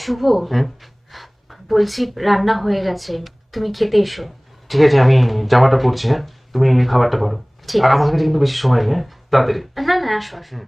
শুভ, হুম? বলছি রান্না হয়ে গেছে, তুমি খেতে এসো। ঠিক আছে, আমি জামাটা পরছি। হ্যাঁ, তুমি খাবারটা করো। ঠিক আর আছে। আমার কাছে কিন্তু বেশি সময় নেই। হ্যাঁ, তাড়াতাড়ি। না না, আসো আসো। হুম।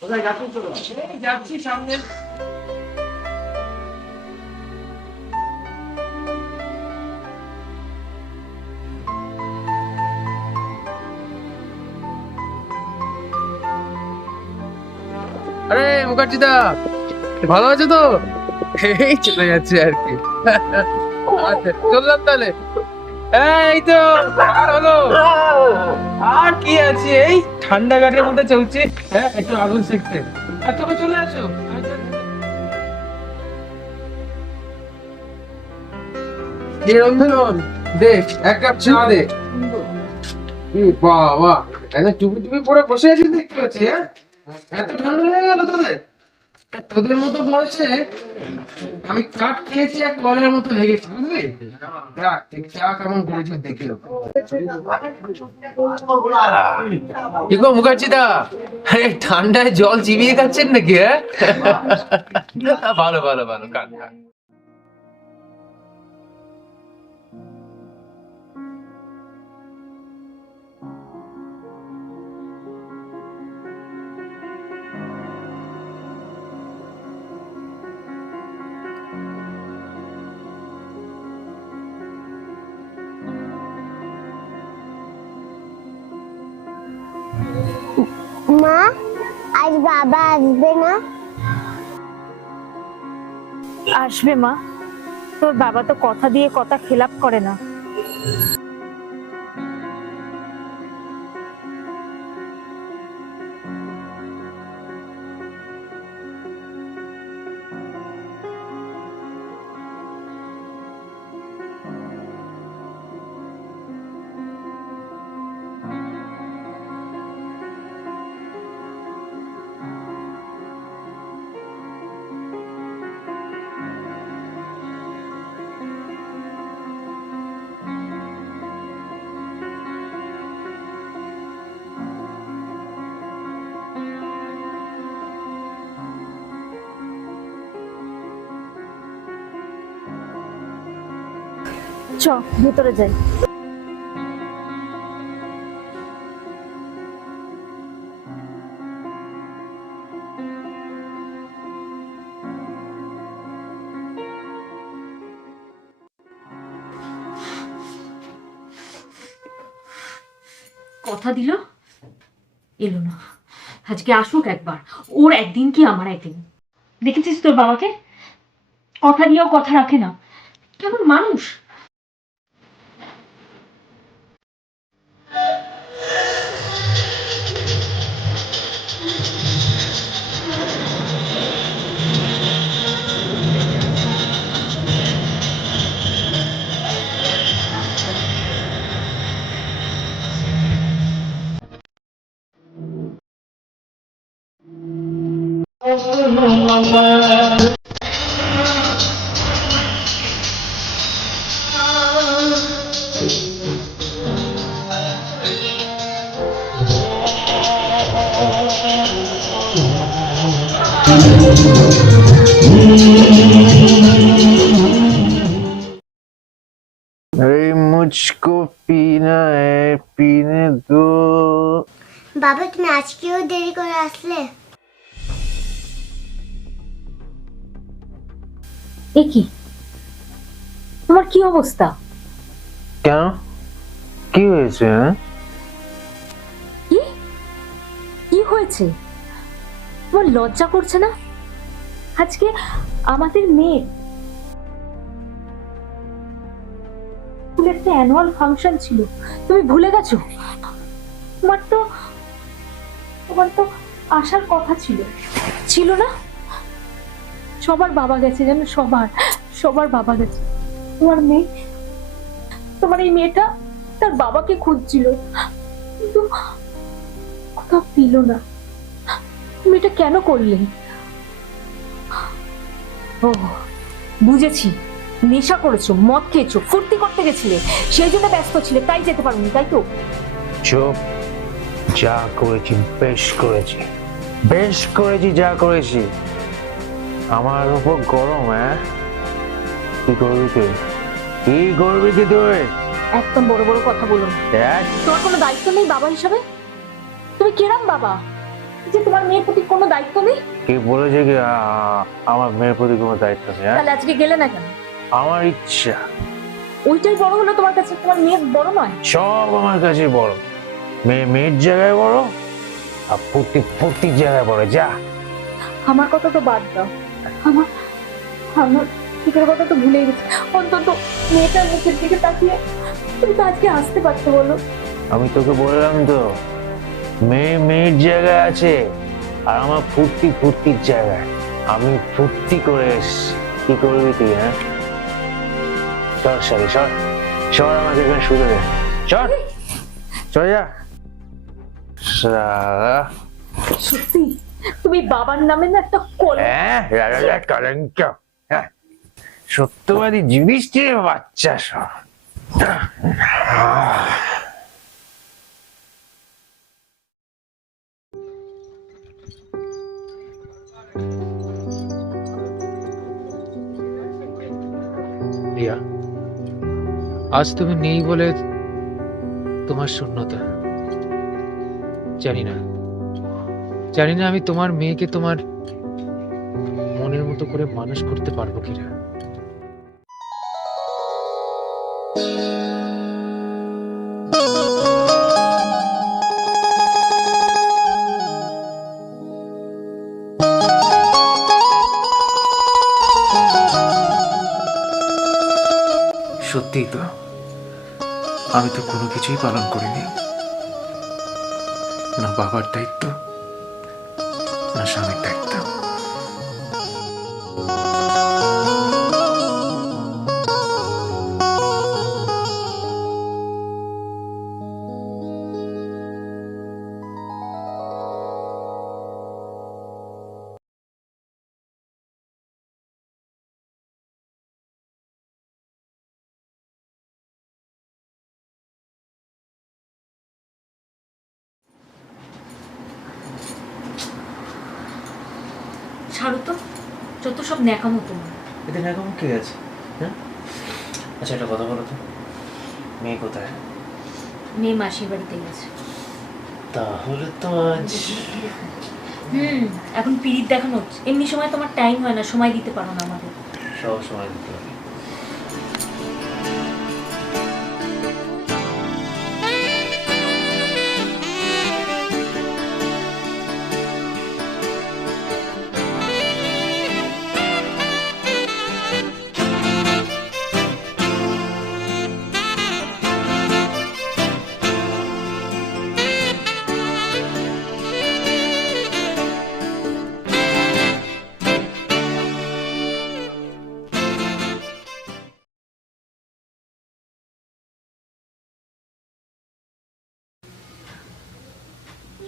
কোথায় যাচ্ছি? চলো, এই যাচ্ছি সামনে। আরে মুখার্জিদা, ভালো আছো তো? এই চলে যাচ্ছে আর কি। আচ্ছা, চললাম তাহলে। এই তো আর হলো, আর কি আছে, এই ঠান্ডা গাড়ির মধ্যে চলছে। হ্যাঁ, একটু আগুন সেকতে। আর তুমি চলে আসো। যে রন্ধন, দে এক কাপ চা দে। বাবা, একদম টুপি টুপি পরে বসে আছিস দেখতে পাচ্ছি। হ্যাঁ, এত ঠান্ডা লেগে গেল তোদের? তোদের মতো বয়সে আমি কাঠ খেয়েছি, এক কলের মতো লেগেছি, বুঝলি? দেখ, ঠিক চা কেমন করেছি দেখে লো। কি গো মুখার্জিদা, আরে ঠান্ডায় জল চিবিয়ে খাচ্ছেন নাকি? হ্যাঁ, ভালো ভালো ভালো, খান খান। মা, আজ বাবা আসবে না? আসবে মা, তোর বাবা তো কথা দিয়ে কথা খেলাপ করে না। চ ভেতরে যাই। কথা দিল, এলো না। আজকে আসুক একবার, ওর একদিন কি আমার একদিন। দেখেছিস তোর বাবাকে, কথা দিয়েও কথা রাখে না, কেমন মানুষ। अरे मुझको पीना है, पीने दो। বাবা, তুমি আজকেও দেরি করে আসলে? এ কি, তোমার কি অবস্থা? কেন, কি হয়েছে? হয়েছে? তোমার লজ্জা করছে না? আজকে আমাদের মেয়ে একটা অ্যানুয়াল ফাংশন ছিল, তুমি ভুলে গেছো? তোমার তো আসার কথা ছিল, ছিল না? সবার বাবা গেছে জানো, সবার বাবা গেছে। তোমার এই মেয়েটা তার বাবাকে খুঁজছিল, কিন্তু কোথাও পেল না। তুমি এটা কেন করলে? ও, বুঝেছি, নেশা করেছো, মদ খেয়েছো, ফুর্তি করতে গেছিলে, সেই জন্য ব্যস্ত ছিলে, তাই যেতে পারোনি, তাই তো? চুপ। যা করেছি বেশ করেছি যা করেছি। আমার উপর গরম, হ্যাঁ? কি করবি তুই? একদম বড় বড় কথা বলো না। দেখ, তোমার কোনো দায়িত্ব নেই বাবা হিসাবে? তুমি কিরম বাবা যে তোমার মেয়ের প্রতি কোনো দায়িত্ব নেই? কি বলেছে কি আমার মেয়ের প্রতি কোনো দায়িত্ব নেই? হ্যাঁ? তাহলে আজকে গেলে না কেন? আমার ইচ্ছা। ওইটাই বড় হলো তোমার কাছে, তোমার মেয়ে বড় নয়? সব আমার কাছে বড়। মেয়ের জায়গায় বড়, আর ফুর্তির জায়গায় বড়। যা। আমার কথা তো বাদ দাও, আমার সুখের কথা তো ভুলেই গেছি। অন্তত মেয়েটার মুখের দিকে তাকিয়ে তুমি তো আজকে আসতে পারছো, বলো? আমি তোকে বললাম তো, মেয়ের জায়গায় আছে, আর আমার ফুর্তির জায়গায়। আমি ফুর্তি করে এসছি। কি করবি তুই? হ্যাঁ, সর সারি, সর আমাকে এখানে শুতে দে। চলে যা। শালা। সত্যি তুমি বাবার নামে না একটা কলঙ্ক। হ্যাঁ, সত্যবাদী যুধিষ্ঠিরের বাচ্চা সব। রিয়া, আজ তুমি নেই বলে তোমার শূন্যতা। জানি না আমি তোমার মেয়েকে তোমার মনের মতো করে মানুষ করতে পারবো কিনা। সত্যিই তো, আমি তো কোনো কিছুই পালন করিনি। না বাবার দায়িত্ব, না স্বামীর দায়িত্ব। ছাড়ো তো, যত সব ন্যাকামো তোমার। এতে ন্যাকামো কে আছে? হ্যাঁ, আচ্ছা একটা কথা বলো তো, মেয়ে কোথায়? মেয়ে মাসির বাড়িতে গেছে। তাহলে তো আজ এখন পিরিত দেখানো হচ্ছে। এমনি সময় তোমার টাইম হয় না, সময় দিতে পারো না আমাদের। সব সময় দিতে হবে।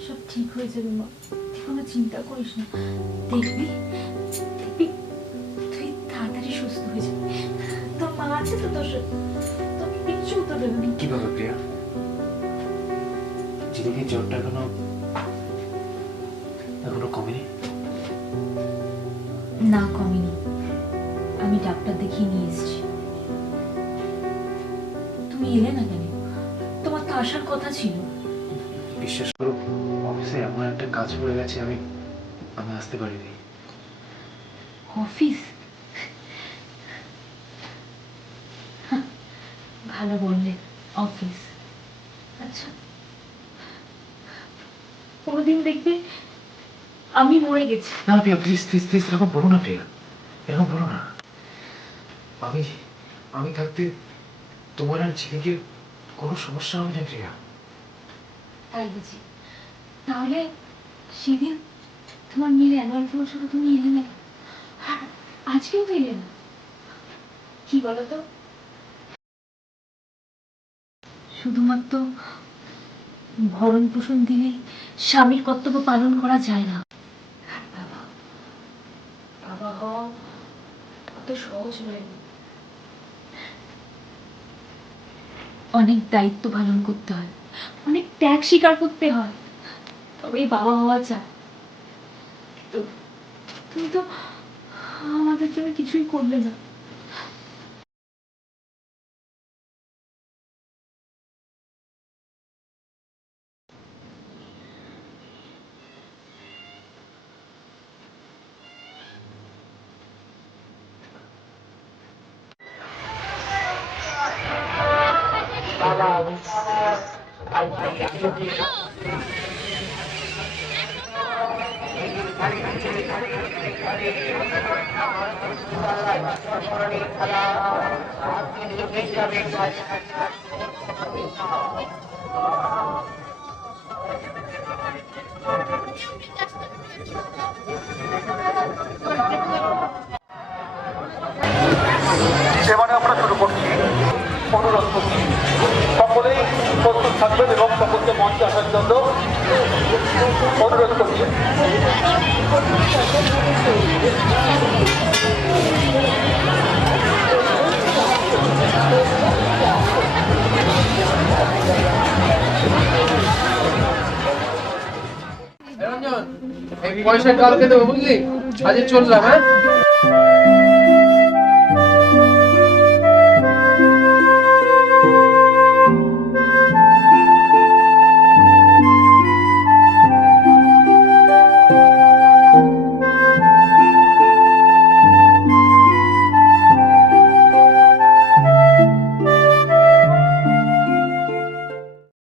সব ঠিক হয়ে যাবে মা, তুই কোনো চিন্তা করিস না। দেখবি তুই তাড়াতাড়ি সুস্থ হয়ে যাবি। তোর মা আছে তো তোর সাথে, তোকে কিচ্ছু তো দেবে না। কিভাবে প্রিয়া? জিলিপির জ্বরটা এখনো কমেনি? না, কমেনি। আমি ডাক্তার দেখিয়ে নিয়ে এসেছি। তুমি এলে না কেন? তোমার তো আসার কথা ছিল। বিশ্বাস করো, অফিসে এমন একটা কাজ পড়ে গেছে, আমি আসতে পারিনি। অফিস? ভালো বললে, অফিস। আচ্ছা, কোনোদিন দেখবে আমি মরে গেছি। না প্রিয়া, প্লিজ প্লিজ প্লিজ এরকম বলো না প্রিয়া, এরকম বলো না। আমি আমি থাকতে তোমার আর ঝিলিকের কোনো সমস্যা হবে না প্রিয়া। তাই বুঝি? তাহলে সেদিন তোমার মেয়ের অ্যানুয়াল ফাংশনে তুমি এলে না, আর আজকেও এলে না, কি বলো তো? শুধুমাত্র ভরণ পোষণ দিলেই স্বামীর কর্তব্য পালন করা যায় না। আর বাবা, বাবা হওয়া অত সহজ নয়। অনেক দায়িত্ব পালন করতে হয়, অনেক ত্যাগ স্বীকার করতে হয়, তবেই বাবা হওয়া যায়। তুমি তো আমাদের জন্য কিছুই করলে না। এবারে আমরা শুরু করছি। অনুরোধ করছি সকলেই প্রস্তুত থাকবেন এবং সকলকে মঞ্চে আসার জন্য অনুরোধ করছি। রঞ্জন, এই পয়সা কালকে দেবো বুঝলি? আজকে চললাম, হ্যাঁ?